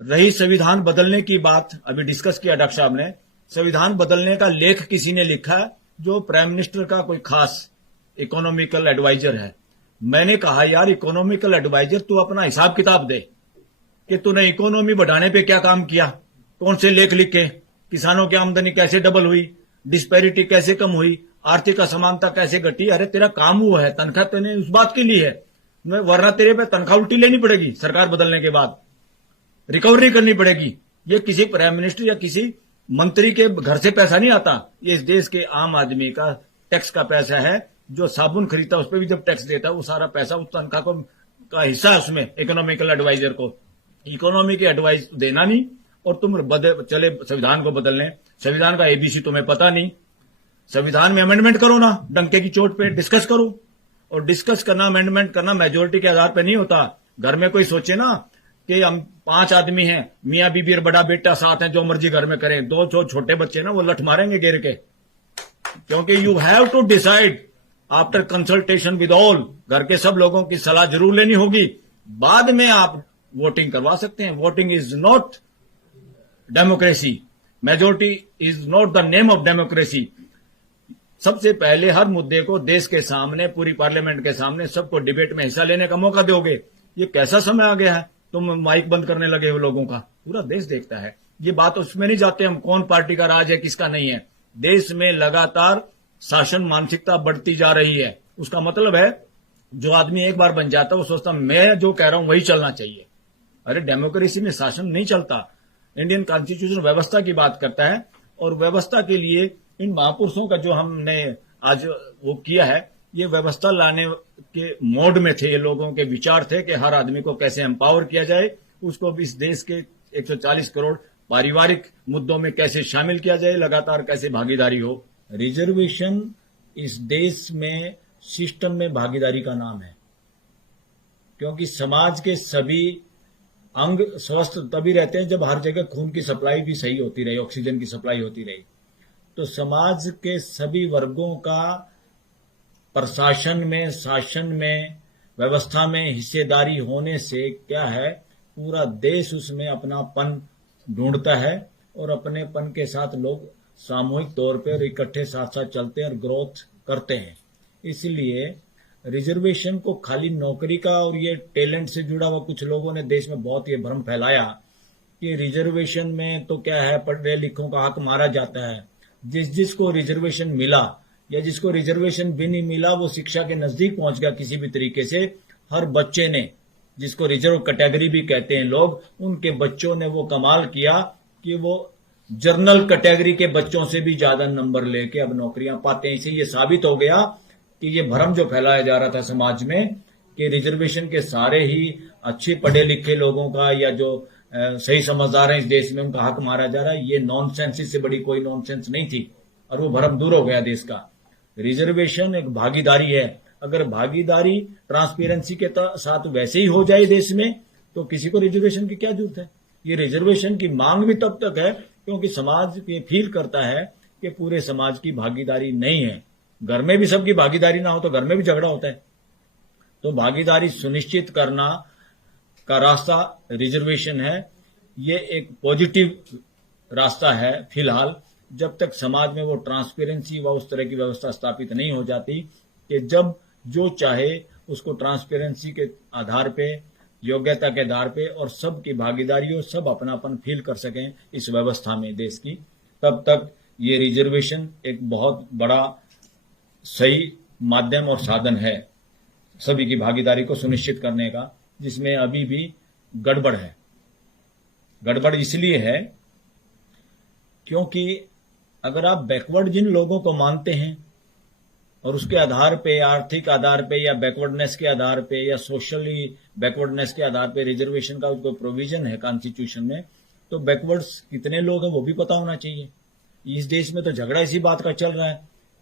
रही संविधान बदलने की बात, अभी डिस्कस किया डॉक्टर साहब ने। संविधान बदलने का लेख किसी ने लिखा है जो प्राइम मिनिस्टर का कोई खास इकोनॉमिकल एडवाइजर है। मैंने कहा यार इकोनॉमिकल एडवाइजर तू अपना हिसाब किताब दे कि तूने इकोनॉमी बढ़ाने पे क्या काम किया, कौन से लेख लिखे, किसानों की आमदनी कैसे डबल हुई, डिस्पैरिटी कैसे कम हुई, आर्थिक असमानता कैसे घटी। अरे तेरा काम वो है, तनख्वाह तेने उस बात के लिए है, वरना तेरे पे तनख्वाह उल्टी लेनी पड़ेगी सरकार बदलने के बाद, रिकवरी करनी पड़ेगी। ये किसी प्राइम मिनिस्टर या किसी मंत्री के घर से पैसा नहीं आता, ये इस देश के आम आदमी का टैक्स का पैसा है। जो साबुन खरीदता है उस पर भी जब टैक्स देता है, वो सारा पैसा उस तनख्वाह को का हिस्सा है उसमें इकोनॉमिकल एडवाइजर को। इकोनॉमी की एडवाइस देना नहीं और तुम चले संविधान को बदलने। संविधान का एबीसी तुम्हें पता नहीं। संविधान में अमेंडमेंट करो ना, डंके की चोट पे डिस्कस करो। और डिस्कस करना, अमेंडमेंट करना मेजोरिटी के आधार पे नहीं होता। घर में कोई सोचे ना कि हम 5 आदमी हैं, मियां बीबी और बड़ा बेटा साथ हैं, जो मर्जी घर में करें, 2 छोटे बच्चे ना वो लठ मारेंगे गिर के। क्योंकि you have to decide after consultation with all. घर के सब लोगों की सलाह जरूर लेनी होगी, बाद में आप वोटिंग करवा सकते हैं। Voting is not democracy, majority is not the name of democracy. सबसे पहले हर मुद्दे को देश के सामने, पूरी पार्लियामेंट के सामने सबको डिबेट में हिस्सा लेने का मौका दोगे। ये कैसा समय आ गया है, तुम माइक बंद करने लगे हो लोगों का। पूरा देश देखता है। ये बात उसमें नहीं जाते हम कौन पार्टी का राज है किसका नहीं है। देश में लगातार शासन मानसिकता बढ़ती जा रही है। उसका मतलब है जो आदमी एक बार बन जाता है वो सोचता मैं जो कह रहा हूं वही चलना चाहिए। अरे डेमोक्रेसी में शासन नहीं चलता। इंडियन कॉन्स्टिट्यूशन व्यवस्था की बात करता है, और व्यवस्था के लिए इन महापुरुषों का जो हमने आज वो किया है, ये व्यवस्था लाने के मोड में थे। ये लोगों के विचार थे कि हर आदमी को कैसे एम्पावर किया जाए, उसको इस देश के 140 करोड़ पारिवारिक मुद्दों में कैसे शामिल किया जाए, लगातार कैसे भागीदारी हो। रिजर्वेशन इस देश में सिस्टम में भागीदारी का नाम है, क्योंकि समाज के सभी अंग स्वस्थ तभी रहते हैं जब हर जगह खून की सप्लाई भी सही होती रही, ऑक्सीजन की सप्लाई होती रही। तो समाज के सभी वर्गों का प्रशासन में, शासन में, व्यवस्था में हिस्सेदारी होने से क्या है, पूरा देश उसमें अपनापन ढूंढता है और अपनेपन के साथ लोग सामूहिक तौर पर इकट्ठे साथ साथ चलते हैं और ग्रोथ करते हैं। इसलिए रिजर्वेशन को खाली नौकरी का और ये टैलेंट से जुड़ा हुआ, कुछ लोगों ने देश में बहुत ये भ्रम फैलाया कि रिजर्वेशन में तो क्या है, पढ़े लिखों का हक मारा जाता है। जिसको रिजर्वेशन मिला या जिसको रिजर्वेशन भी नहीं मिला वो शिक्षा के नजदीक पहुंच गया किसी भी तरीके से। हर बच्चे ने, जिसको रिजर्व कैटेगरी भी कहते हैं लोग, उनके बच्चों ने वो कमाल किया कि वो जनरल कैटेगरी के बच्चों से भी ज्यादा नंबर लेके अब नौकरियां पाते हैं। इसे ये साबित हो गया कि ये भ्रम जो फैलाया जा रहा था समाज में कि रिजर्वेशन के सारे ही अच्छे पढ़े लिखे लोगों का या जो सही समझदार हैं इस देश में उनका हक मारा जा रहा है, ये नॉनसेंस, इससे बड़ी कोई नॉनसेंस नहीं थी और वो भ्रम दूर हो गया देश का। रिजर्वेशन एक भागीदारी है। अगर भागीदारी ट्रांसपेरेंसी के साथ वैसे ही हो जाए देश में तो किसी को रिजर्वेशन की क्या जरूरत है। ये रिजर्वेशन की मांग भी तब तक है क्योंकि समाज ये फील करता है कि पूरे समाज की भागीदारी नहीं है। घर में भी सबकी भागीदारी ना हो तो घर में भी झगड़ा होता है। तो भागीदारी सुनिश्चित करना का रास्ता रिजर्वेशन है। ये एक पॉजिटिव रास्ता है फिलहाल, जब तक समाज में वो ट्रांसपेरेंसी व उस तरह की व्यवस्था स्थापित नहीं हो जाती कि जब जो चाहे उसको ट्रांसपेरेंसी के आधार पे, योग्यता के आधार पे और सबकी भागीदारी हो, सब अपनापन फील कर सकें इस व्यवस्था में देश की, तब तक ये रिजर्वेशन एक बहुत बड़ा सही माध्यम और साधन है सभी की भागीदारी को सुनिश्चित करने का, जिसमें अभी भी गड़बड़ है। गड़बड़ इसलिए है क्योंकि अगर आप बैकवर्ड जिन लोगों को मानते हैं और उसके आधार पे, आर्थिक आधार पे या बैकवर्डनेस के आधार पे या सोशली बैकवर्डनेस के आधार पे रिजर्वेशन का कोई प्रोविजन है कॉन्स्टिट्यूशन में, तो बैकवर्ड्स कितने लोग हैं वो भी पता होना चाहिए। इस देश में तो झगड़ा इसी बात का चल रहा है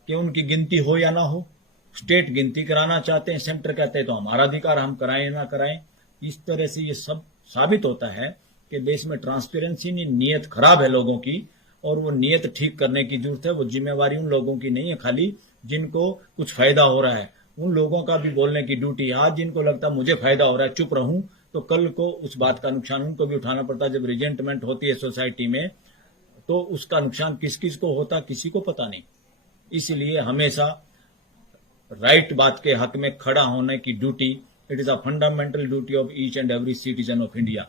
कि उनकी गिनती हो या ना हो। स्टेट गिनती कराना चाहते हैं, सेंटर कहते हैं तो हमारा अधिकार, हम कराएं ना कराएं। इस तरह से ये सब साबित होता है कि देश में ट्रांसपेरेंसी नहीं, नीयत खराब है लोगों की और वो नीयत ठीक करने की जरूरत है। वो जिम्मेवारी उन लोगों की नहीं है खाली जिनको कुछ फायदा हो रहा है, उन लोगों का भी बोलने की ड्यूटी। आज जिनको लगता है मुझे फायदा हो रहा है चुप रहूं, तो कल को उस बात का नुकसान उनको भी उठाना पड़ता। जब रिजेंटमेंट होती है सोसाइटी में तो उसका नुकसान किस किस को होता किसी को पता नहीं। इसलिए हमेशा राइट बात के हक में खड़ा होने की duty, it is a fundamental duty of each and every citizen of India.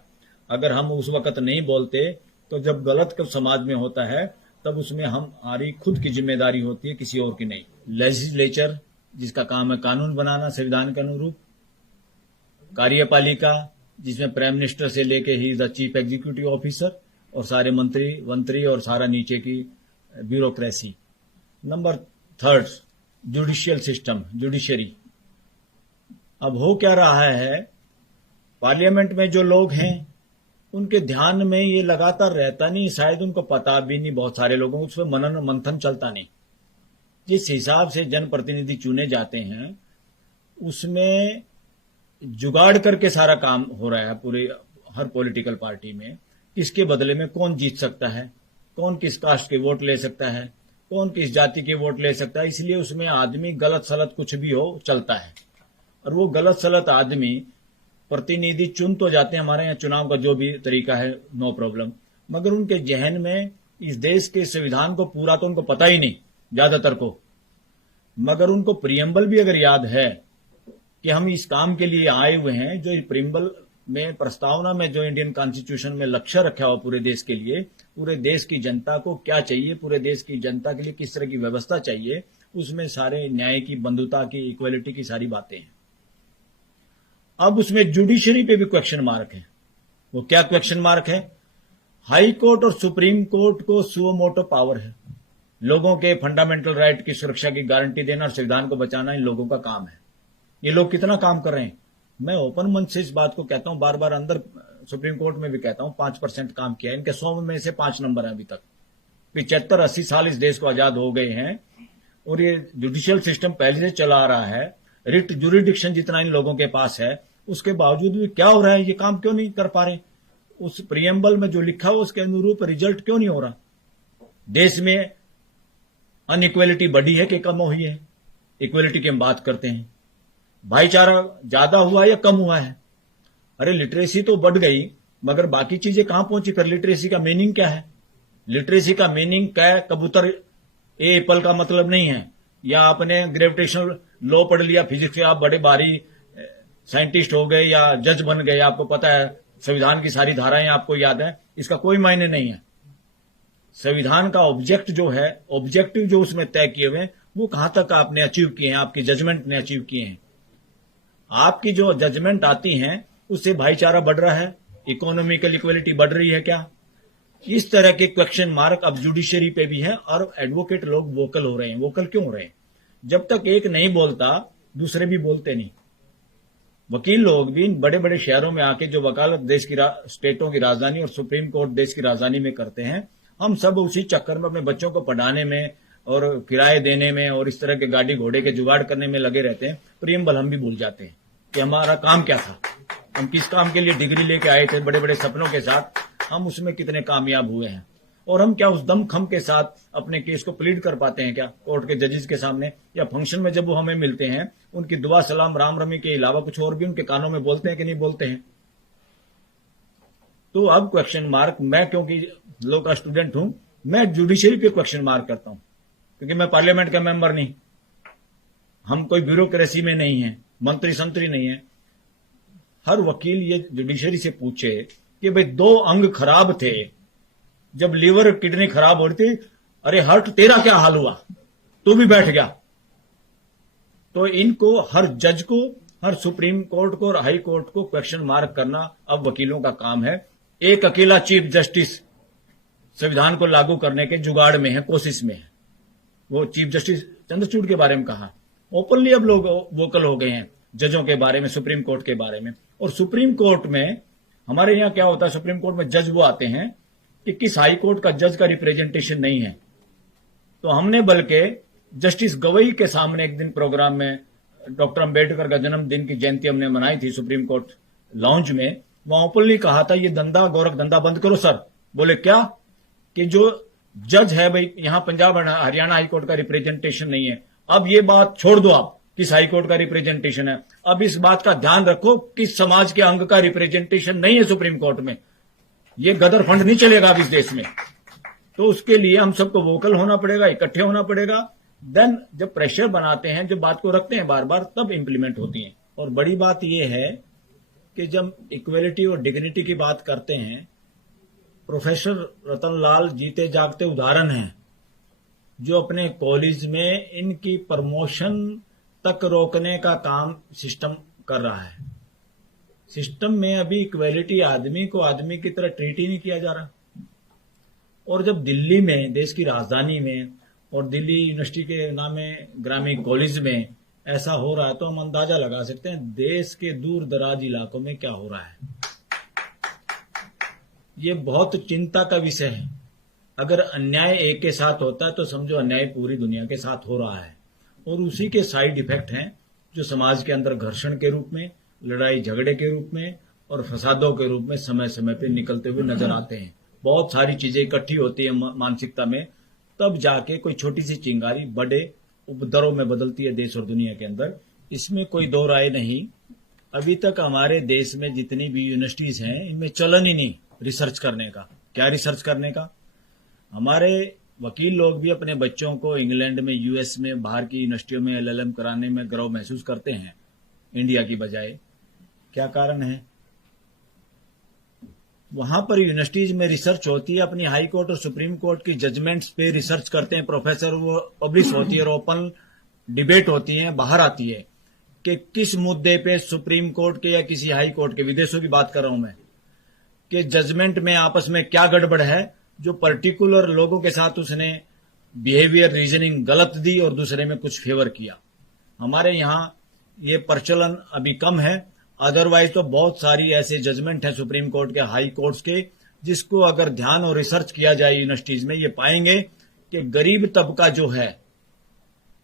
अगर हम उस वक्त नहीं बोलते तो जब गलत समाज में होता है तब उसमें हमारी खुद की जिम्मेदारी होती है, किसी और की नहीं। लेजिस्लेचर जिसका काम है कानून बनाना संविधान के अनुरूप, कार्यपालिका जिसमें प्राइम मिनिस्टर से लेके ही द चीफ एग्जीक्यूटिव ऑफिसर और सारे मंत्री और सारा नीचे की bureaucracy. Number third, judicial system, judiciary. अब हो क्या रहा है, पार्लियामेंट में जो लोग हैं उनके ध्यान में ये लगातार रहता नहीं, शायद उनको पता भी नहीं, बहुत सारे लोगों को उसमें मनन मंथन चलता नहीं। जिस हिसाब से जनप्रतिनिधि चुने जाते हैं उसमें जुगाड़ करके सारा काम हो रहा है पूरे हर पॉलिटिकल पार्टी में। किसके बदले में कौन जीत सकता है, कौन किस कास्ट के वोट ले सकता है, कौन किस जाति के वोट ले सकता है। इसलिए उसमें आदमी गलत सलत कुछ भी हो चलता है, और वो गलत सलत आदमी प्रतिनिधि चुन तो जाते हैं, हमारे यहाँ चुनाव का जो भी तरीका है नो प्रॉब्लम, मगर उनके जहन में इस देश के संविधान को पूरा तो उनको पता ही नहीं ज्यादातर को। मगर उनको प्रियम्बल भी अगर याद है कि हम इस काम के लिए आए हुए हैं, जो प्रियम्बल में प्रस्तावना में जो इंडियन कॉन्स्टिट्यूशन में लक्ष्य रखा हुआ पूरे देश के लिए, पूरे देश की जनता को क्या चाहिए, पूरे देश की जनता के लिए किस तरह की व्यवस्था चाहिए, उसमें सारे न्याय की, बंधुता की, इक्वलिटी की सारी बातें हैं। अब उसमें जुडिशरी पे भी क्वेश्चन मार्क है। वो क्या क्वेश्चन मार्क है? हाई कोर्ट और सुप्रीम कोर्ट को सुओ मोटो पावर है। लोगों के फंडामेंटल राइट की सुरक्षा की गारंटी देना और संविधान को बचाना इन लोगों का काम है। ये लोग कितना काम कर रहे हैं? मैं ओपन मन से इस बात को कहता हूं, बार बार अंदर सुप्रीम कोर्ट में भी कहता हूं, 5% काम किया है। इनके 100 में से 5 नंबर है अभी तक। 75-80 साल इस देश को आजाद हो गए हैं और ये जुडिशियल सिस्टम पहले से चला आ रहा है। रिट जुरिडिक्शन जितना इन लोगों के पास है, उसके बावजूद भी क्या हो रहा है, ये काम क्यों नहीं कर पा रहे? उस प्रियम्बल में जो लिखा हो उसके अनुरूप रिजल्ट क्यों नहीं हो रहा? देश में अनइक्वलिटी बढ़ी है कि कम हुई है? इक्वलिटी की हम बात करते हैं, भाईचारा ज्यादा हुआ या कम हुआ है? अरे लिटरेसी तो बढ़ गई, मगर बाकी चीजें कहां पहुंची? कर लिटरेसी का मीनिंग क्या है? लिटरेसी का मीनिंग क्या है? कबूतर ए एप्पल का मतलब नहीं है, या आपने ग्रेविटेशनल लॉ पढ़ लिया फिजिक्स के, आप बड़े भारी साइंटिस्ट हो गए या जज बन गए, आपको पता है संविधान की सारी धाराएं आपको याद है, इसका कोई मायने नहीं है। संविधान का ऑब्जेक्ट जो है, ऑब्जेक्टिव जो उसमें तय किए हुए हैं, वो कहां तक आपने अचीव किए हैं, आपकी जजमेंट ने अचीव किए हैं। आपकी जो जजमेंट आती हैं उससे भाईचारा बढ़ रहा है, इकोनॉमिकल इक्वलिटी बढ़ रही है क्या? इस तरह के क्वेश्चन मार्क अब जुडिशरी पे भी है, और एडवोकेट लोग वोकल हो रहे हैं। वोकल क्यों हो रहे हैं? जब तक एक नहीं बोलता दूसरे भी बोलते नहीं। वकील लोग भी इन बड़े बड़े शहरों में आके जो वकालत देश की स्टेटों की राजधानी और सुप्रीम कोर्ट देश की राजधानी में करते हैं, हम सब उसी चक्कर में अपने बच्चों को पढ़ाने में और किराए देने में और इस तरह के गाड़ी घोड़े के जुगाड़ करने में लगे रहते हैं। प्रियम्बल हम भी भूल जाते हैं कि हमारा काम क्या था, हम किस काम के लिए डिग्री लेके आए थे बड़े बड़े सपनों के साथ, हम उसमें कितने कामयाब हुए हैं, और हम क्या उस दमखम के साथ अपने केस को प्लीड कर पाते हैं क्या कोर्ट के जजेस के सामने, या फंक्शन में जब वो हमें मिलते हैं उनकी दुआ सलाम राम रमी के अलावा कुछ और भी उनके कानों में बोलते हैं कि नहीं बोलते हैं? तो अब क्वेश्चन मार्क, मैं क्योंकि लॉ का स्टूडेंट हूं, मैं जुडिशरी पे क्वेश्चन मार्क करता हूं, क्योंकि मैं पार्लियामेंट का मेंबर नहीं, हम कोई ब्यूरोक्रेसी में नहीं है, मंत्री संतरी नहीं है। हर वकील ये जुडिशरी से पूछे कि भाई 2 अंग खराब थे, जब लीवर किडनी खराब हो रही थी, अरे हर्ट तेरा क्या हाल हुआ, तू भी बैठ गया। तो इनको, हर जज को, हर सुप्रीम कोर्ट को और हाई कोर्ट को क्वेश्चन मार्क करना अब वकीलों का काम है। एक अकेला चीफ जस्टिस संविधान को लागू करने के जुगाड़ में है, कोशिश में है। वो चीफ जस्टिस चंद्रचूड़ के बारे में कहा, ओपनली अब लोग वोकल हो गए हैं जजों के बारे में, सुप्रीम कोर्ट के बारे में। और सुप्रीम कोर्ट में हमारे यहां क्या होता है, सुप्रीम कोर्ट में जज वो आते हैं कि किस हाई कोर्ट का जज का रिप्रेजेंटेशन नहीं है। तो हमने बल्कि जस्टिस गवई के सामने एक दिन प्रोग्राम में, डॉक्टर अंबेडकर का जन्मदिन की जयंती हमने मनाई थी सुप्रीम कोर्ट लॉन्च में, वहां ओपनली कहा था ये धंधा, गोरख धंधा बंद करो सर। बोले क्या कि जो जज है भाई, यहां पंजाब हरियाणा हाई कोर्ट का रिप्रेजेंटेशन नहीं है, अब ये बात छोड़ दो आप, किस हाई कोर्ट का रिप्रेजेंटेशन है। अब इस बात का ध्यान रखो किस समाज के अंग का रिप्रेजेंटेशन नहीं है सुप्रीम कोर्ट में। ये गदर फंड नहीं चलेगा अब इस देश में। तो उसके लिए हम सबको वोकल होना पड़ेगा, इकट्ठे होना पड़ेगा। देन जब प्रेशर बनाते हैं, जब बात को रखते हैं बार बार, तब इंप्लीमेंट होती है। और बड़ी बात यह है कि जब इक्वेलिटी और डिग्निटी की बात करते हैं, प्रोफेसर रतनलाल जीते जागते उदाहरण हैं, जो अपने कॉलेज में इनकी प्रमोशन तक रोकने का काम सिस्टम कर रहा है। सिस्टम में अभी इक्वेलिटी, आदमी को आदमी की तरह ट्रीट ही नहीं किया जा रहा। और जब दिल्ली में, देश की राजधानी में, और दिल्ली यूनिवर्सिटी के नामे ग्रामीण कॉलेज में ऐसा हो रहा है, तो हम अंदाजा लगा सकते हैं देश के दूर दराज इलाकों में क्या हो रहा है। ये बहुत चिंता का विषय है। अगर अन्याय एक के साथ होता है तो समझो अन्याय पूरी दुनिया के साथ हो रहा है। और उसी के साइड इफेक्ट हैं जो समाज के अंदर घर्षण के रूप में, लड़ाई झगड़े के रूप में और फसादों के रूप में समय समय पे निकलते हुए नजर आते हैं। बहुत सारी चीजें इकट्ठी होती है मानसिकता में, तब जाके कोई छोटी सी चिंगारी बड़े उपद्रव में बदलती है देश और दुनिया के अंदर। इसमें कोई दो राय नहीं। अभी तक हमारे देश में जितनी भी यूनिवर्सिटीज हैं, इनमें चलन ही नहीं रिसर्च करने का। क्या रिसर्च करने का? हमारे वकील लोग भी अपने बच्चों को इंग्लैंड में, यूएस में, बाहर की यूनिवर्सिटियों में एलएलएम कराने में गर्व महसूस करते हैं इंडिया की बजाय। क्या कारण है? वहां पर यूनिवर्सिटीज में रिसर्च होती है, अपनी हाई कोर्ट और सुप्रीम कोर्ट की जजमेंट्स पे रिसर्च करते हैं प्रोफेसर, वो पब्लिश होती है और ओपन डिबेट होती है, बाहर आती है कि किस मुद्दे पे सुप्रीम कोर्ट के या किसी हाई कोर्ट के, विदेशों की बात कर रहा हूं मैं, कि जजमेंट में आपस में क्या गड़बड़ है, जो पर्टिकुलर लोगों के साथ उसने बिहेवियर रीजनिंग गलत दी और दूसरे में कुछ फेवर किया। हमारे यहां ये प्रचलन अभी कम है। अदरवाइज तो बहुत सारी ऐसे जजमेंट है सुप्रीम कोर्ट के, हाई कोर्ट्स के, जिसको अगर ध्यान और रिसर्च किया जाए यूनिवर्सिटीज में, ये पाएंगे कि गरीब तबका जो है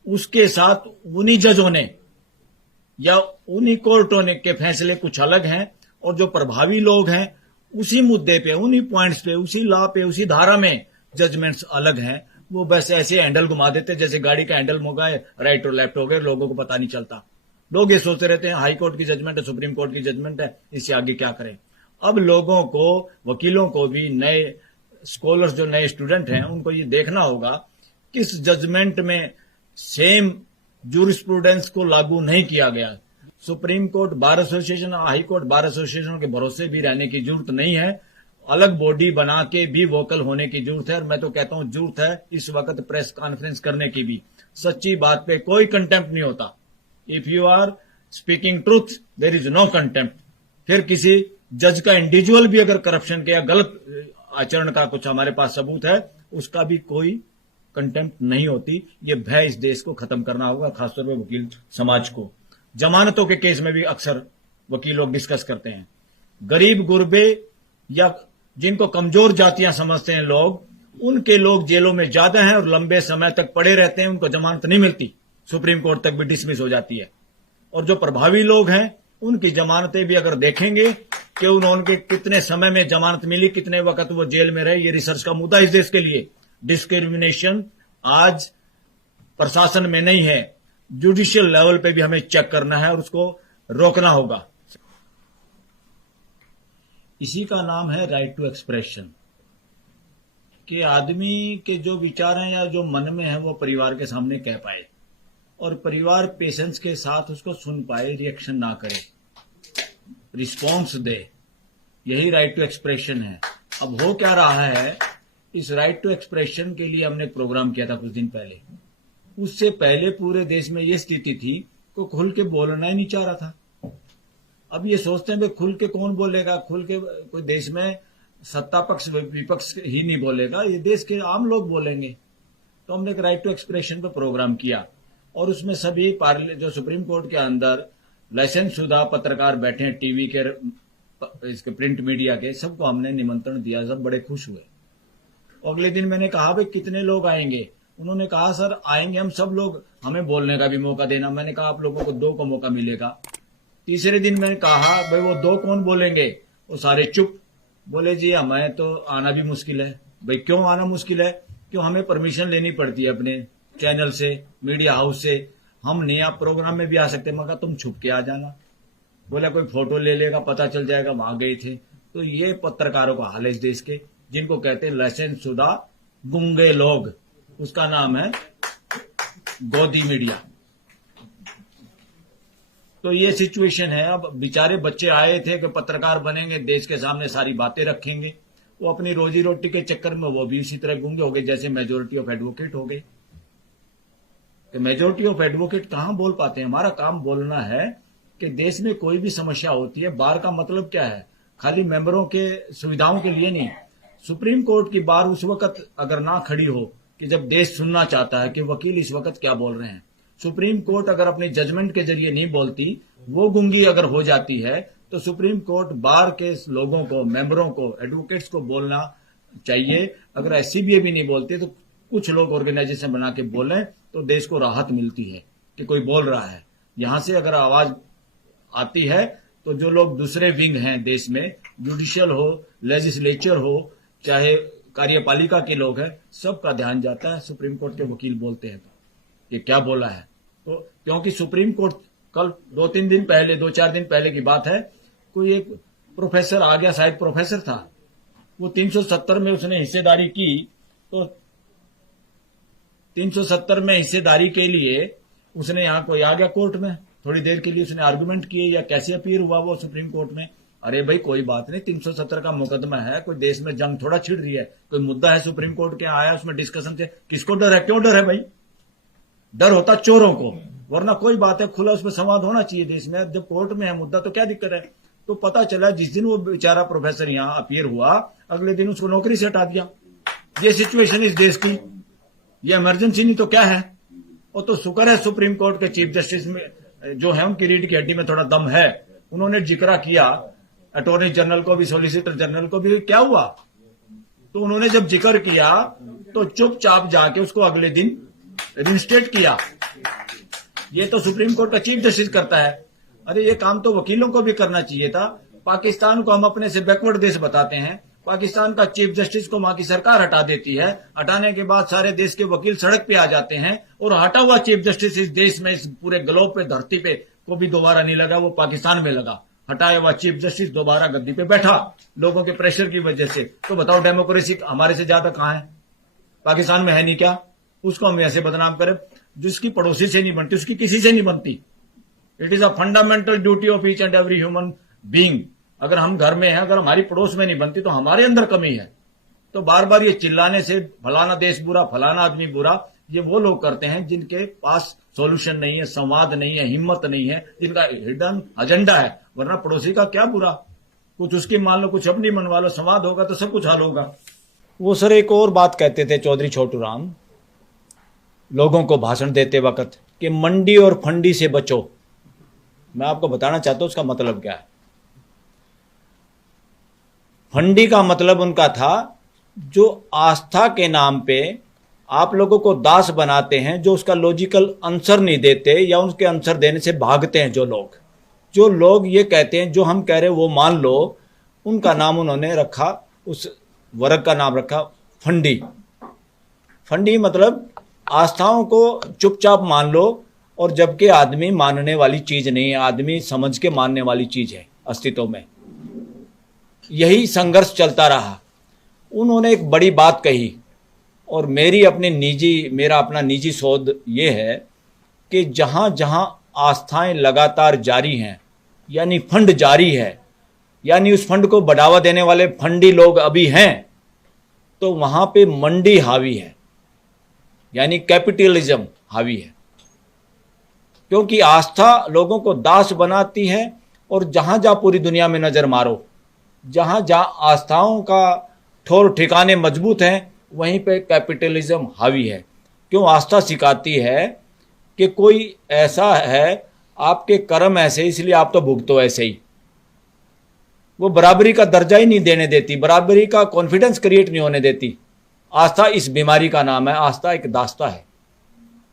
उसके साथ उन्हीं जजों ने या उन्हीं कोर्टों ने के फैसले कुछ अलग हैं, और जो प्रभावी लोग हैं उसी मुद्दे पे, उन्हीं पॉइंट्स पे, उसी लॉ पे, उसी धारा में जजमेंट्स अलग हैं। वो बस ऐसे हैंडल घुमा देते जैसे गाड़ी का हैंडल मोगाए, राइट और लेफ्ट हो गए, लोगों को पता नहीं चलता। लोग ये सोचते रहते हैं हाई कोर्ट की जजमेंट है, सुप्रीम कोर्ट की जजमेंट है, इससे आगे क्या करें। अब लोगों को, वकीलों को भी, नए स्कॉलर्स जो नए स्टूडेंट हैं, उनको ये देखना होगा किस जजमेंट में सेम जूरिस्प्रूडेंस को लागू नहीं किया गया। Supreme court bar association, high court bar association के भरोसे भी रहने की जरूरत नहीं है। अलग बॉडी बना के भी वोकल होने की जरूरत है। और मैं तो कहता हूं जरूरत है इस वक्त प्रेस कॉन्फ्रेंस करने की भी। सच्ची बात पे कोई कंटेम्प्ट नहीं होता। If you are speaking truth there is no contempt. फिर किसी जज का इंडिविजुअल भी अगर करप्शन के या गलत आचरण का कुछ हमारे पास सबूत है, उसका भी कोई कंटेम्प्ट नहीं होती। ये भय इस देश को खत्म करना होगा, खासतौर पर वकील समाज को। जमानतों के केस में भी अक्सर वकील लोग डिस्कस करते हैं। गरीब गुरबे या जिनको कमजोर जातियां समझते हैं लोग, उनके लोग जेलों में ज्यादा हैं और लंबे समय तक पड़े रहते हैं, उनको जमानत नहीं मिलती, सुप्रीम कोर्ट तक भी डिसमिस हो जाती है। और जो प्रभावी लोग हैं उनकी जमानतें भी अगर देखेंगे कि उन्होंने कितने समय में जमानत मिली, कितने वक्त वो जेल में रहे, ये रिसर्च का मुद्दा इस देश के लिए। डिस्क्रिमिनेशन आज प्रशासन में नहीं है, जुडिशियल लेवल पे भी हमें चेक करना है और उसको रोकना होगा। इसी का नाम है राइट टू एक्सप्रेशन, कि आदमी के जो विचार हैं या जो मन में है वो परिवार के सामने कह पाए और परिवार पेशेंस के साथ उसको सुन पाए, रिएक्शन ना करे, रिस्पॉन्स दे। यही राइट टू एक्सप्रेशन है। अब हो क्या रहा है, इस राइट टू एक्सप्रेशन के लिए हमने एक प्रोग्राम किया था कुछ दिन पहले। उससे पहले पूरे देश में ये स्थिति थी को खुल के बोलना ही नहीं चाह रहा था। अब ये सोचते हैं भाई खुल के कौन बोलेगा, खुल के कोई देश में सत्ता पक्ष विपक्ष ही नहीं बोलेगा, ये देश के आम लोग बोलेंगे। तो हमने एक राइट टू एक्सप्रेशन पे प्रोग्राम किया और उसमें सभी जो सुप्रीम कोर्ट के अंदर लाइसेंस शुदा पत्रकार बैठे हैं, टीवी के, इसके प्रिंट मीडिया के, सबको हमने निमंत्रण दिया। सब बड़े खुश हुए। अगले दिन मैंने कहा भाई कितने लोग आएंगे? उन्होंने कहा सर आएंगे हम सब लोग, हमें बोलने का भी मौका देना। मैंने कहा आप लोगों को 2 का मौका मिलेगा। तीसरे दिन मैंने कहा भाई वो 2 कौन बोलेंगे? वो सारे चुप। बोले जी हमें तो आना भी मुश्किल है। भाई क्यों आना मुश्किल है? क्यों हमें परमिशन लेनी पड़ती है अपने चैनल से, मीडिया हाउस से। हम नहीं, आप प्रोग्राम में भी आ सकते, मगर तुम छुप के आ जाना। बोला कोई फोटो ले लेगा, पता चल जाएगा वहां गए थे। तो ये पत्रकारों का हाल है इस देश के, जिनको कहते हैं लाइसेंस शुदा गुंगे लोग। उसका नाम है गोदी मीडिया। तो ये सिचुएशन है। अब बेचारे बच्चे आए थे कि पत्रकार बनेंगे, देश के सामने सारी बातें रखेंगे। वो अपनी रोजी रोटी के चक्कर में वो भी इसी तरह गूंगे हो गए जैसे मेजोरिटी ऑफ एडवोकेट हो गए। कि मेजोरिटी ऑफ एडवोकेट कहां बोल पाते हैं। हमारा काम बोलना है कि देश में कोई भी समस्या होती है, बार का मतलब क्या है, खाली मेंबरों के सुविधाओं के लिए नहीं। सुप्रीम कोर्ट की बार उस वक्त अगर ना खड़ी हो कि जब देश सुनना चाहता है कि वकील इस वक्त क्या बोल रहे हैं। सुप्रीम कोर्ट अगर अपने जजमेंट के जरिए नहीं बोलती, वो गूंगी अगर हो जाती है, तो सुप्रीम कोर्ट बार के लोगों को, मेंबरों को, एडवोकेट्स को बोलना चाहिए। अगर एससीबीए भी नहीं बोलती तो कुछ लोग ऑर्गेनाइजेशन बना के बोलें तो देश को राहत मिलती है कि कोई बोल रहा है। यहां से अगर आवाज आती है तो जो लोग दूसरे विंग हैं देश में, जुडिशियल हो, लेजिस्लेचर हो, चाहे कार्यपालिका के लोग हैं, सबका ध्यान जाता है। सुप्रीम कोर्ट के वकील बोलते हैं तो ये क्या बोला है। तो क्योंकि सुप्रीम कोर्ट कल 2-3 दिन पहले, 2-4 दिन पहले की बात है, कोई एक प्रोफेसर आ गया, शायद प्रोफेसर था, वो 370 में उसने हिस्सेदारी की। तो 370 में हिस्सेदारी के लिए उसने यहां कोई आ गया कोर्ट में, थोड़ी देर के लिए उसने आर्गुमेंट किए या कैसे अपीयर हुआ वो सुप्रीम कोर्ट में। अरे भाई कोई बात नहीं, 370 का मुकदमा है, कोई देश में जंग थोड़ा छिड़ रही है, कोई मुद्दा है सुप्रीम कोर्ट के आया, उसमें डिस्कशन थे। किसको डर है, क्यों डर है भाई? डर होता चोरों को, वरना कोई बात है, खुला उसमें संवाद होना चाहिए देश में। जब कोर्ट में है मुद्दा तो क्या दिक्कत है। तो पता चला जिस दिन वो बेचारा प्रोफेसर यहां अपीयर हुआ, अगले दिन उसको नौकरी से हटा दिया। ये सिचुएशन इस देश की, ये इमरजेंसी नहीं तो क्या है। और तो शुक्र है सुप्रीम कोर्ट के चीफ जस्टिस में जो है उनकी रीढ़ की हड्डी में थोड़ा दम है, उन्होंने जिक्र किया अटॉर्नी जनरल को भी, सॉलिसिटर जनरल को भी। क्या हुआ, तो उन्होंने जब जिक्र किया तो चुपचाप जाके उसको अगले दिन रिस्टेट किया। ये तो सुप्रीम कोर्ट का चीफ जस्टिस करता है। अरे ये काम तो वकीलों को भी करना चाहिए था। पाकिस्तान को हम अपने से बैकवर्ड देश बताते हैं, पाकिस्तान का चीफ जस्टिस को वहां की सरकार हटा देती है, हटाने के बाद सारे देश के वकील सड़क पे आ जाते हैं, और हटा हुआ चीफ जस्टिस इस देश में, इस पूरे ग्लोब पे, धरती पे को भी दोबारा नहीं लगा, वो पाकिस्तान में लगा। हटाया हुआ चीफ जस्टिस दोबारा गद्दी पे बैठा लोगों के प्रेशर की वजह से। तो बताओ डेमोक्रेसी हमारे से ज्यादा कहां है? पाकिस्तान में है नहीं क्या? उसको हम ऐसे बदनाम करें। जिसकी पड़ोसी से नहीं बनती उसकी किसी से नहीं बनती। It is a fundamental duty of each and every human being. अगर हम घर में हैं, अगर हमारी पड़ोस में नहीं बनती तो हमारे अंदर कमी है। तो बार बार ये चिल्लाने से फलाना देश बुरा, फलाना आदमी बुरा, ये वो लोग करते हैं जिनके पास सॉल्यूशन नहीं है, संवाद नहीं है, हिम्मत नहीं है, जिनका हिडन एजेंडा है। वरना पड़ोसी का क्या बुरा, कुछ उसकी मान लो, कुछ अपनी मनवा लो, संवाद होगा तो सब कुछ हल होगा। वो सर एक और बात कहते थे चौधरी छोटू राम लोगों को भाषण देते वक्त कि मंडी और फंडी से बचो। मैं आपको बताना चाहता हूं उसका मतलब क्या है। फंडी का मतलब उनका था जो आस्था के नाम पे आप लोगों को दास बनाते हैं, जो उसका लॉजिकल आंसर नहीं देते या उसके आंसर देने से भागते हैं। जो लोग ये कहते हैं जो हम कह रहे हैं वो मान लो, उनका नाम उन्होंने रखा, उस वर्ग का नाम रखा फंडी। फंडी मतलब आस्थाओं को चुपचाप मान लो, और जबकि आदमी मानने वाली चीज नहीं है, आदमी समझ के मानने वाली चीज है अस्तित्व में। यही संघर्ष चलता रहा। उन्होंने एक बड़ी बात कही, और मेरा अपना निजी शोध ये है कि जहां जहां आस्थाएं लगातार जारी हैं, यानी फंड जारी है, यानी उस फंड को बढ़ावा देने वाले फंडी लोग अभी हैं, तो वहां पे मंडी हावी है, यानी कैपिटलिज्म हावी है। क्योंकि आस्था लोगों को दास बनाती है, और जहां जहां पूरी दुनिया में नजर मारो, जहां जहां आस्थाओं का ठोर ठिकाने मजबूत हैं, वहीं पे कैपिटलिज्म हावी है। क्यों? आस्था सिखाती है कि कोई ऐसा है, आपके कर्म ऐसे, इसलिए आप तो भुगतो ऐसे ही। वो बराबरी का दर्जा ही नहीं देने देती, बराबरी का कॉन्फिडेंस क्रिएट नहीं होने देती। आस्था इस बीमारी का नाम है। आस्था एक दास्ता है,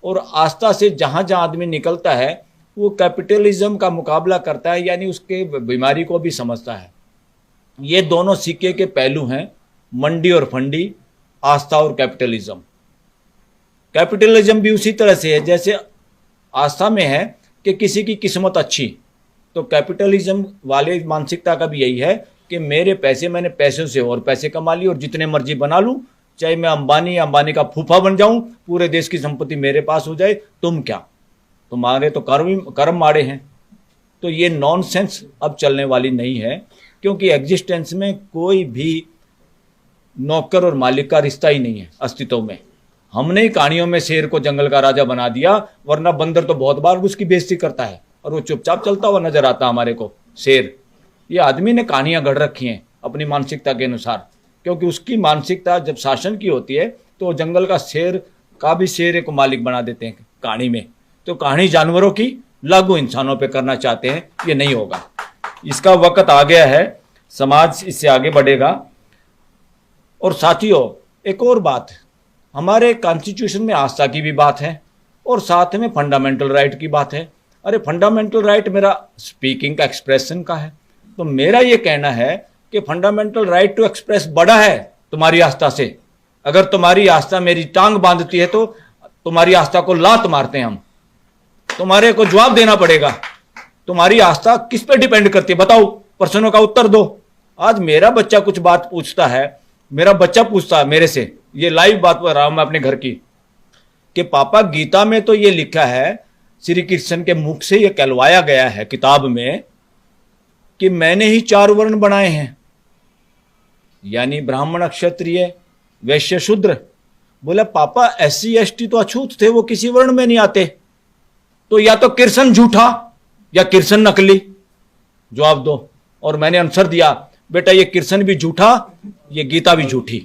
और आस्था से जहां जहां आदमी निकलता है वो कैपिटलिज्म का मुकाबला करता है, यानी उसके बीमारी को भी समझता है। ये दोनों सिक्के के पहलू हैं, मंडी और फंडी, आस्था और कैपिटलिज्म। कैपिटलिज्म भी उसी तरह से है जैसे आस्था में है कि किसी की किस्मत अच्छी। तो कैपिटलिज्म वाले मानसिकता का भी यही है कि मेरे पैसे, मैंने पैसों से और पैसे कमा लिए और जितने मर्जी बना लूं, चाहे मैं अंबानी का फूफा बन जाऊं, पूरे देश की संपत्ति मेरे पास हो जाए, तुम क्या, तुम्हारे तो कर्म माड़े हैं। तो ये नॉनसेंस अब चलने वाली नहीं है, क्योंकि एग्जिस्टेंस में कोई भी नौकर और मालिक का रिश्ता ही नहीं है अस्तित्व में। हमने ही कहानियों में शेर को जंगल का राजा बना दिया, वरना बंदर तो बहुत बार उसकी बेइज्जती करता है और वो चुपचाप चलता हुआ नजर आता हमारे को शेर। ये आदमी ने कहानियां गढ़ रखी हैं अपनी मानसिकता के अनुसार, क्योंकि उसकी मानसिकता जब शासन की होती है तो जंगल का शेर का भी शेर को मालिक बना देते हैं कहानी में। तो कहानी जानवरों की लागू इंसानों पे करना चाहते हैं, ये नहीं होगा। इसका वक्त आ गया है, समाज इससे आगे बढ़ेगा। और साथियों, एक और बात, हमारे कॉन्स्टिट्यूशन में आस्था की भी बात है और साथ में फंडामेंटल राइट की बात है। अरे फंडामेंटल राइट मेरा स्पीकिंग का, एक्सप्रेशन का है, तो मेरा ये कहना है कि फंडामेंटल राइट टू एक्सप्रेस बड़ा है तुम्हारी आस्था से। अगर तुम्हारी आस्था मेरी टांग बांधती है तो तुम्हारी आस्था को लात मारते हैं हम, तुम्हारे को जवाब देना पड़ेगा। तुम्हारी आस्था किस पे डिपेंड करती है, बताओ, प्रश्नों का उत्तर दो। आज मेरा बच्चा कुछ बात पूछता है, मेरा बच्चा पूछता है मेरे से, ये लाइव बात कर रहा हूं मैं अपने घर की, कि पापा गीता में तो ये लिखा है, श्री कृष्ण के मुख से ये कहलवाया गया है किताब में कि मैंने ही 4 वर्ण बनाए हैं, यानी ब्राह्मण, क्षत्रिय, वैश्य, शूद्र। बोला पापा SC ST तो अछूत थे, वो किसी वर्ण में नहीं आते, तो या तो कृष्ण झूठा या कृष्ण नकली, जवाब दो। और मैंने आंसर दिया, बेटा ये कृष्ण भी झूठा, ये गीता भी झूठी।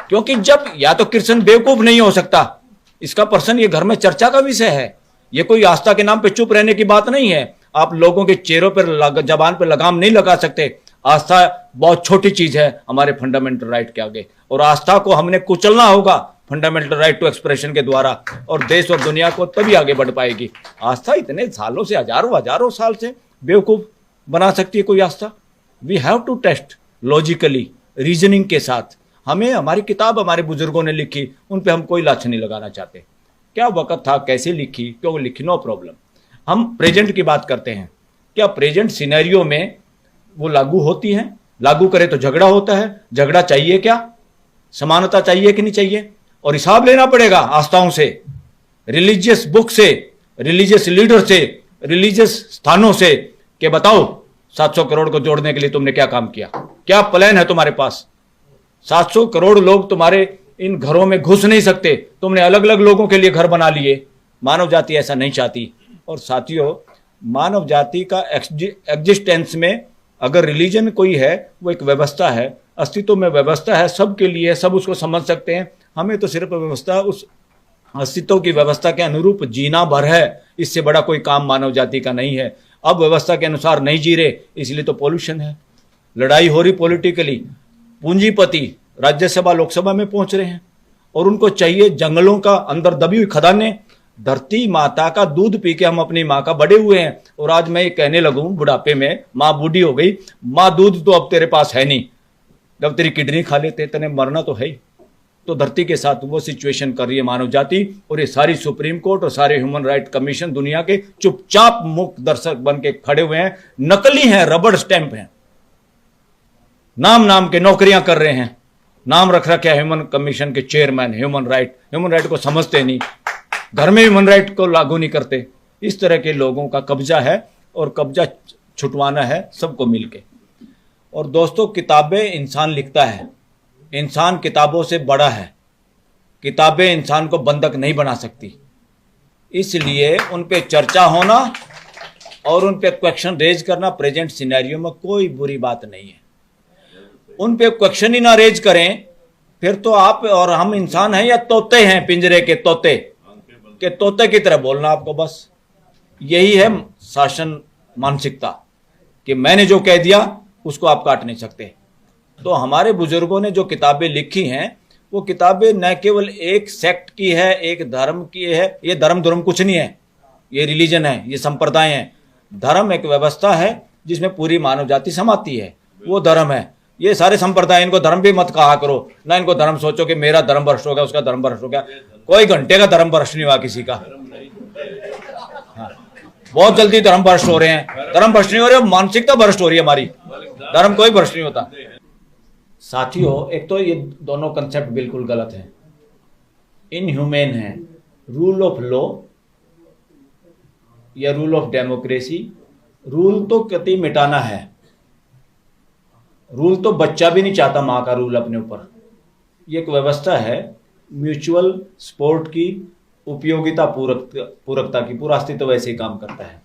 क्योंकि जब या तो कृष्ण बेवकूफ नहीं हो सकता, इसका प्रश्न ये घर में चर्चा का विषय है, ये कोई आस्था के नाम पे चुप रहने की बात नहीं है। आप लोगों के चेहरों पर, जबान पर लगाम नहीं लगा सकते। आस्था बहुत छोटी चीज है हमारे फंडामेंटल राइट के आगे, और आस्था को हमने कुचलना होगा फंडामेंटल राइट टू एक्सप्रेशन के द्वारा, और देश और दुनिया को तभी आगे बढ़ पाएगी। आस्था इतने सालों से, हजारों साल से बेवकूफ बना सकती है कोई आस्था? We have to test logically, reasoning के साथ। हमें हमारी किताब हमारे बुजुर्गों ने लिखी, उन पे हम कोई लाछ नहीं लगाना चाहते। क्या वक्त था, कैसे लिखी, क्यों लिखी, नो प्रॉब्लम। हम प्रेजेंट की बात करते हैं, क्या प्रेजेंट सिनेरियो में वो लागू होती है? लागू करे तो झगड़ा होता है, झगड़ा चाहिए क्या? समानता चाहिए कि नहीं चाहिए? और हिसाब लेना पड़ेगा आस्थाओं से, रिलीजियस बुक से, रिलीजियस लीडर से, रिलीजियस स्थानों से, कि बताओ 700 करोड़ को जोड़ने के लिए तुमने क्या काम किया, क्या प्लान है तुम्हारे पास? 700 करोड़ लोग तुम्हारे इन घरों में घुस नहीं सकते, तुमने अलग अलग लोगों के लिए घर बना लिए। मानव जाति ऐसा नहीं चाहती। और साथियों, मानव जाति का एग्जिस्टेंस में अगर रिलीजन कोई है, वो एक व्यवस्था है, अस्तित्व में व्यवस्था है, सबके लिए, सब उसको समझ सकते हैं। हमें तो सिर्फ व्यवस्था, उस अस्तित्व की व्यवस्था के अनुरूप जीना भर है, इससे बड़ा कोई काम मानव जाति का नहीं है। अब व्यवस्था के अनुसार नहीं जी रहे, इसलिए तो पॉल्यूशन है, लड़ाई हो रही पॉलिटिकली। पूंजीपति राज्यसभा लोकसभा में पहुंच रहे हैं और उनको चाहिए जंगलों का अंदर दबी हुई खदानें। धरती माता का दूध पी के हम अपनी माँ का बड़े हुए हैं, और आज मैं ये कहने लगूं बुढ़ापे में, माँ बूढ़ी हो गई, माँ दूध तो अब तेरे पास है नहीं, जब तेरी किडनी खा लेते तेने मरना तो है ही। तो धरती के साथ वो सिचुएशन कर रही है मानव जाति, और ये सारी सुप्रीम कोर्ट और सारे ह्यूमन राइट कमीशन दुनिया के चुपचाप मुक्त दर्शक बन के खड़े हुए हैं, नकली हैं, रबड़ स्टैंप हैं, नाम के नौकरियां कर रहे हैं, नाम रख रखे ह्यूमन कमीशन के चेयरमैन। ह्यूमन राइट को समझते नहीं, घर में ह्यूमन राइट को लागू नहीं करते। इस तरह के लोगों का कब्जा है, और कब्जा छुटवाना है सबको मिलके। और दोस्तों, किताबें इंसान लिखता है, इंसान किताबों से बड़ा है, किताबें इंसान को बंधक नहीं बना सकती। इसलिए उन पे चर्चा होना और उन पे क्वेश्चन रेज करना प्रेजेंट सिनेरियो में कोई बुरी बात नहीं है। उन पे क्वेश्चन ही ना रेज करें, फिर तो आप और हम इंसान हैं या तोते हैं, पिंजरे के तोते, के तोते की तरह बोलना आपको। बस यही है शासन मानसिकता, कि मैंने जो कह दिया उसको आप काट नहीं सकते। तो हमारे बुजुर्गों ने जो किताबें लिखी हैं, वो किताबें न केवल एक सेक्ट की है, एक धर्म की है। ये धर्म कुछ नहीं है, ये रिलीजन है, ये संप्रदाय है। धर्म एक व्यवस्था है जिसमें पूरी मानव जाति समाती है, वो धर्म है। ये सारे संप्रदाय, इनको धर्म भी मत कहा करो ना, इनको धर्म सोचो कि मेरा धर्म भ्रष्ट हो गया, उसका धर्म भ्रष्ट हो गया। कोई घंटे का धर्म भ्रष्ट नहीं हुआ किसी का। हाँ, बहुत जल्दी धर्म भ्रष्ट हो रहे हैं। धर्म भ्रष्ट नहीं हो रहे, मानसिकता भ्रष्ट हो रही है हमारी। धर्म कोई भ्रष्ट नहीं होता। साथियों, एक तो ये दोनों कंसेप्ट बिल्कुल गलत है, इनह्यूमेन है। रूल ऑफ लॉ या रूल ऑफ डेमोक्रेसी, रूल तो कतई मिटाना है। रूल तो बच्चा भी नहीं चाहता मां का रूल अपने ऊपर। ये एक व्यवस्था है म्यूचुअल सपोर्ट की, उपयोगिता पूरकता की, पूरा अस्तित्व वैसे ही काम करता है।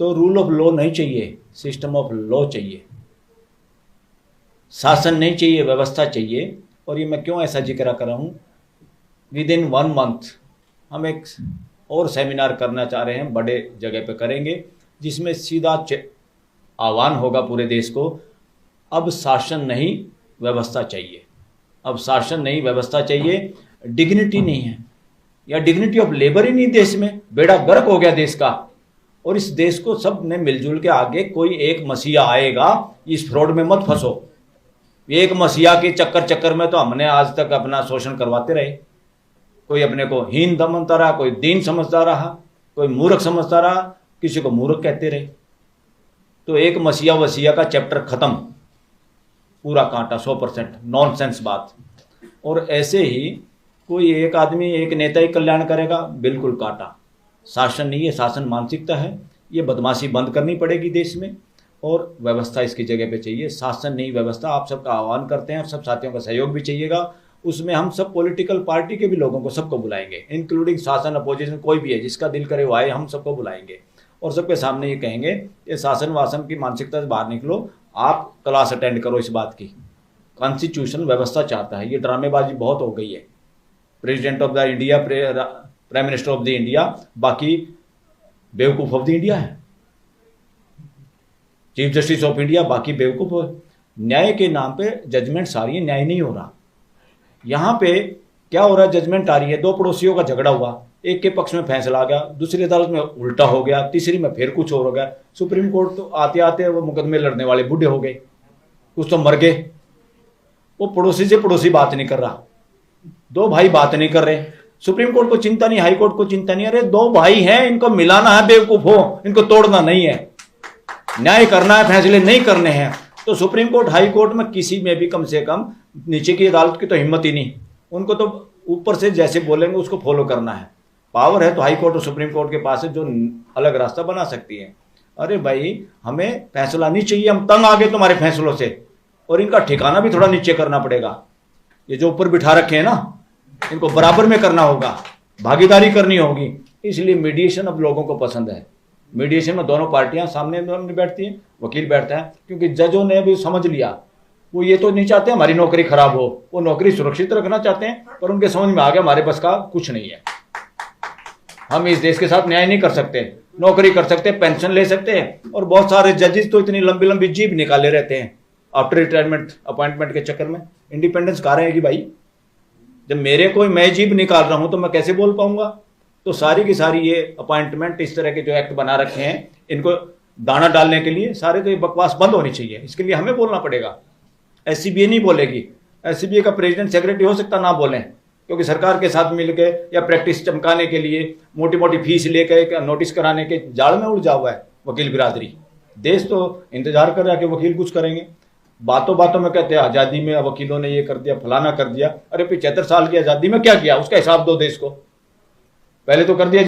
तो रूल ऑफ लॉ नहीं चाहिए, सिस्टम ऑफ लॉ चाहिए। शासन नहीं चाहिए, व्यवस्था चाहिए। और ये मैं क्यों ऐसा जिक्र कर रहा हूं, विद इन 1 मंथ हम एक और सेमिनार करना चाह रहे हैं, बड़े जगह पे करेंगे, जिसमें सीधा आह्वान होगा पूरे देश को, अब शासन नहीं व्यवस्था चाहिए। अब शासन नहीं व्यवस्था चाहिए। डिग्निटी नहीं है, या डिग्निटी ऑफ लेबर ही नहीं देश में। बेड़ा गर्क हो गया देश का। और इस देश को सब ने मिलजुल के आगे, कोई एक मसीहा आएगा, इस फ्रॉड में मत फंसो। एक मसीहा के चक्कर में तो हमने आज तक अपना शोषण करवाते रहे। कोई अपने को हीन समझता रहा, कोई दीन समझता रहा, कोई मूर्ख समझता रहा, किसी को मूर्ख कहते रहे। तो एक मसीहा वसीहा का चैप्टर खत्म, पूरा कांटा, 100% नॉनसेंस बात। और ऐसे ही कोई एक आदमी, एक नेता ही कल्याण करेगा, बिल्कुल कांटा। शासन नहीं है, शासन मानसिकता है। ये बदमाशी बंद करनी पड़ेगी देश में, और व्यवस्था इसकी जगह पे चाहिए। शासन नहीं व्यवस्था। आप सबका आह्वान करते हैं, सब साथियों का सहयोग भी चाहिएगा। उसमें हम सब पॉलिटिकल पार्टी के भी लोगों को, सबको बुलाएंगे, इंक्लूडिंग शासन, अपोजिशन, कोई भी है जिसका दिल करे वो आए, हम सबको बुलाएंगे। और सबके सामने ये कहेंगे, ये शासन वासन की मानसिकता से बाहर निकलो, आप क्लास अटेंड करो इस बात की। कॉन्स्टिट्यूशन व्यवस्था चाहता है। ये ड्रामेबाजी बहुत हो गई है। President of the India, prime minister of the India, बाकी बेवकूफ ऑफ द इंडिया है। चीफ जस्टिस ऑफ इंडिया, बाकी बेवकूफ। न्याय के नाम पे जजमेंट सारी है, न्याय नहीं हो रहा। यहां पे क्या हो रहा है, जजमेंट आ रही है, 2 पड़ोसियों का झगड़ा हुआ, एक के पक्ष में फैसला आ गया, दूसरी अदालत में उल्टा हो गया, तीसरी में फिर कुछ और हो गया। सुप्रीम कोर्ट तो आते आते वो मुकदमे लड़ने वाले बूढ़े हो गए, कुछ तो मर गए। वो पड़ोसी से पड़ोसी बात नहीं कर रहा, 2 भाई बात नहीं कर रहे। सुप्रीम कोर्ट को चिंता नहीं, हाई कोर्ट को चिंता नहीं। अरे 2 भाई हैं, इनको मिलाना है, बेवकूफ हो, इनको तोड़ना नहीं है, न्याय करना है, फैसले नहीं करने हैं। तो सुप्रीम कोर्ट, हाई कोर्ट में किसी में भी कम से कम, नीचे की अदालत की तो हिम्मत ही नहीं। उनको तो ऊपर से जैसे बोलेंगे उसको फॉलो करना है। पावर है तो हाई कोर्ट और सुप्रीम कोर्ट के पास है, जो अलग रास्ता बना सकती है। अरे भाई, हमें फैसला नहीं चाहिए, हम तंग आ गए तुम्हारे फैसलों से। और इनका ठिकाना भी थोड़ा नीचे करना पड़ेगा। ये जो ऊपर बिठा रखे हैं ना, इनको बराबर में करना होगा, भागीदारी करनी होगी। इसलिए मीडिएशन अब लोगों को पसंद है। मीडिएशन में दोनों पार्टियां सामने बैठती हैं, वकील बैठता है, क्योंकि जजों ने भी समझ लिया, वो ये तो नहीं चाहते हमारी नौकरी खराब हो, वो नौकरी सुरक्षित रखना चाहते हैं। पर उनके समझ में आ गया हमारे बस का कुछ नहीं है, हम इस देश के साथ न्याय नहीं कर सकते, नौकरी कर सकते, पेंशन ले सकते हैं। और बहुत सारे जजेस तो इतनी लंबी लंबी जीभ निकाले रहते हैं आफ्टर रिटायरमेंट, अपॉइंटमेंट के चक्कर में। इंडिपेंडेंस कहाँ रहेगी भाई? जब मेरे कोई मैं जीभ निकाल रहा हूं तो मैं कैसे बोल पाऊंगा? तो सारी की सारी ये अपॉइंटमेंट, इस तरह के जो एक्ट बना रखे हैं, इनको दाना डालने के लिए सारे तो ये बकवास बंद होनी चाहिए। इसके लिए हमें बोलना पड़ेगा। एससीबीए नहीं बोलेगी। एससीबीए का प्रेसिडेंट सेक्रेटरी हो सकता ना बोलें, क्योंकि सरकार के साथ मिलकर या प्रैक्टिस चमकाने के लिए मोटी मोटी फीस लेकर नोटिस कराने के जाल में उलझा हुआ है वकील बिरादरी। देश तो इंतजार कर रहा है कि वकील कुछ करेंगे। बातों बातों में कहते हैं आज़ादी में वकीलों ने ये कर दिया, फलाना कर दिया। अरे 75 साल की आज़ादी में क्या किया, उसका हिसाब दो देश को। पहले तो कर दिया